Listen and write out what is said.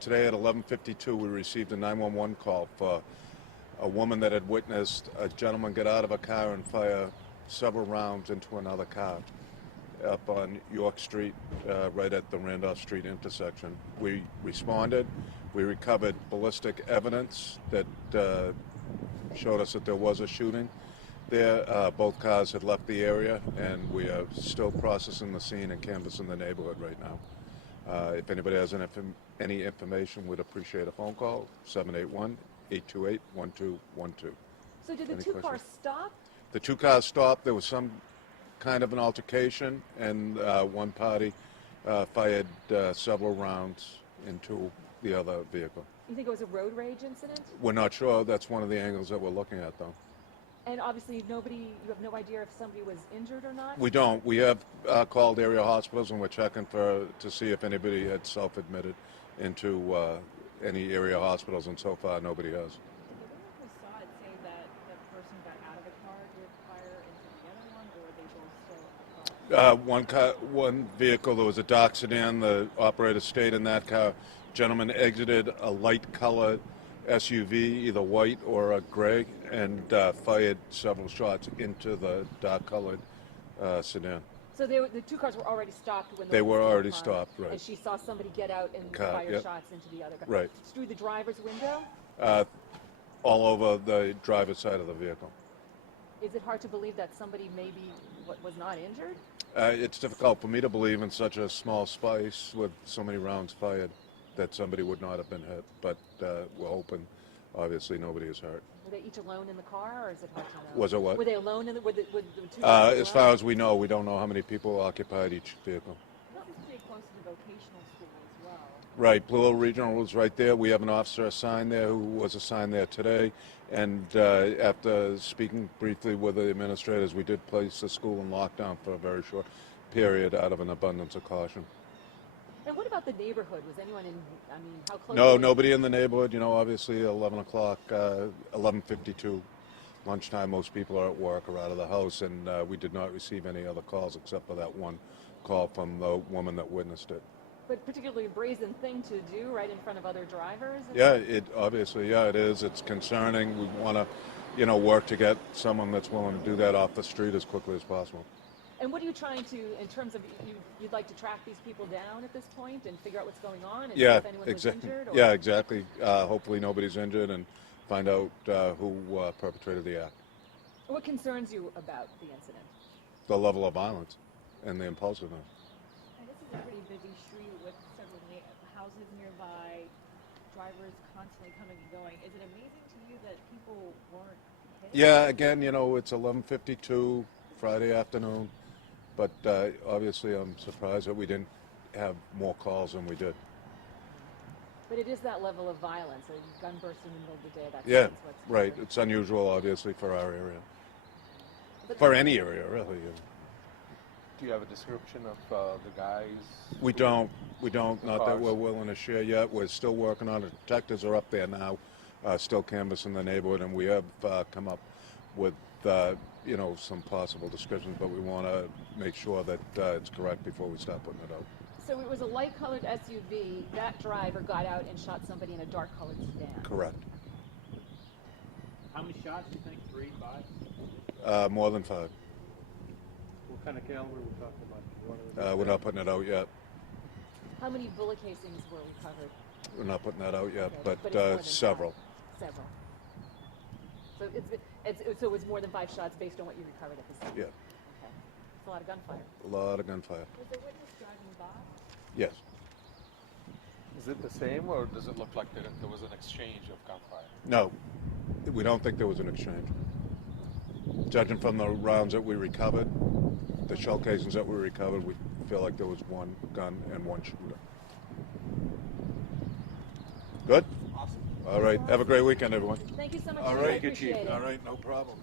Today at 11:52, we received a 911 call for a woman that had witnessed a gentleman get out of a car and fire several rounds into another car up on York Street, right at the Randolph Street intersection. We responded. We recovered ballistic evidence that showed us that there was a shooting there. Both cars had left the area, and we are still processing the scene and canvassing the neighborhood right now. If anybody has any information, we'd appreciate a phone call, 781-828-1212. So did the two cars stop? The two cars stopped. There was some kind of an altercation, and one party fired several rounds into the other vehicle. You think it was a road rage incident? We're not sure. That's one of the angles that we're looking at, though. And obviously you have no idea if somebody was injured or not? We don't. We have called area hospitals, and we're checking to see if anybody had self-admitted into any area hospitals, and so far nobody has. Did anyone who saw it say that the person got out of the car, did fire into the other one, or were they both still in the car? One vehicle, there was a dark sedan. The operator stayed in that car. Gentleman exited a light-colored SUV, either white or a gray, and fired several shots into the dark-colored sedan. So the two cars were already stopped when they were already stopped, right? And she saw somebody get out and fire shots into the other car. Right. Through the driver's window? All over the driver's side of the vehicle. Is it hard to believe that somebody maybe was not injured? It's difficult for me to believe in such a small space with so many rounds fired that somebody would not have been hit, but we're hoping, obviously, nobody is hurt. Were they each alone in the car, or is it hard to know? Was it what? Were they alone in the, were the two cars as far as we know, we don't know how many people occupied each vehicle. This is pretty close to the vocational school as well. Right, Blue Hill Regional was right there. We have an officer assigned there who was assigned there today, and after speaking briefly with the administrators, we did place the school in lockdown for a very short period out of an abundance of caution. And what about the neighborhood? Was anyone in, how close? No, nobody in the neighborhood. You know, obviously 11 o'clock, 11:52, lunchtime, most people are at work or out of the house, and we did not receive any other calls except for that one call from the woman that witnessed it. But particularly a brazen thing to do right in front of other drivers? Yeah, it is. It's concerning. We want to, work to get someone that's willing to do that off the street as quickly as possible. And what are you trying to, in terms of, you'd like to track these people down at this point and figure out what's going on and see if anyone was injured? Or? Yeah, exactly. Hopefully nobody's injured, and find out who perpetrated the act. What concerns you about the incident? The level of violence and the impulsiveness. And this is a pretty busy street with several houses nearby, drivers constantly coming and going. Is it amazing to you that people weren't hit? Yeah, again, it's 11:52 Friday afternoon. But obviously, I'm surprised that we didn't have more calls than we did. But it is that level of violence, a gun burst in the middle of the day. That's right. It's unusual, obviously, for our area. But for any area, really. Do you have a description of the guys? We don't. Not that we're willing to share yet. We're still working on it. Detectives are up there now, still canvassing the neighborhood, and we have come up with some possible descriptions, but we want to make sure that it's correct before we start putting it out. So it was a light-colored SUV. That driver got out and shot somebody in a dark-colored sedan. Correct. How many shots do you think? 3, 5? More than 5. What kind of caliber are we talking about? We're not putting it out yet. How many bullet casings were recovered? We're not putting that out yet, okay. but it's several. Several. So it was more than 5 shots based on what you recovered at the scene? Yeah. Okay. It's a lot of gunfire. A lot of gunfire. Was the witness driving by? Yes. Is it the same, or does it look like there was an exchange of gunfire? No, we don't think there was an exchange. Judging from the rounds that we recovered, the shell casings that we recovered, we feel like there was one gun and one shooter. Good? Awesome. All right. Have a great weekend, everyone. Thank you so much. All I right. appreciate it. All right. No problem.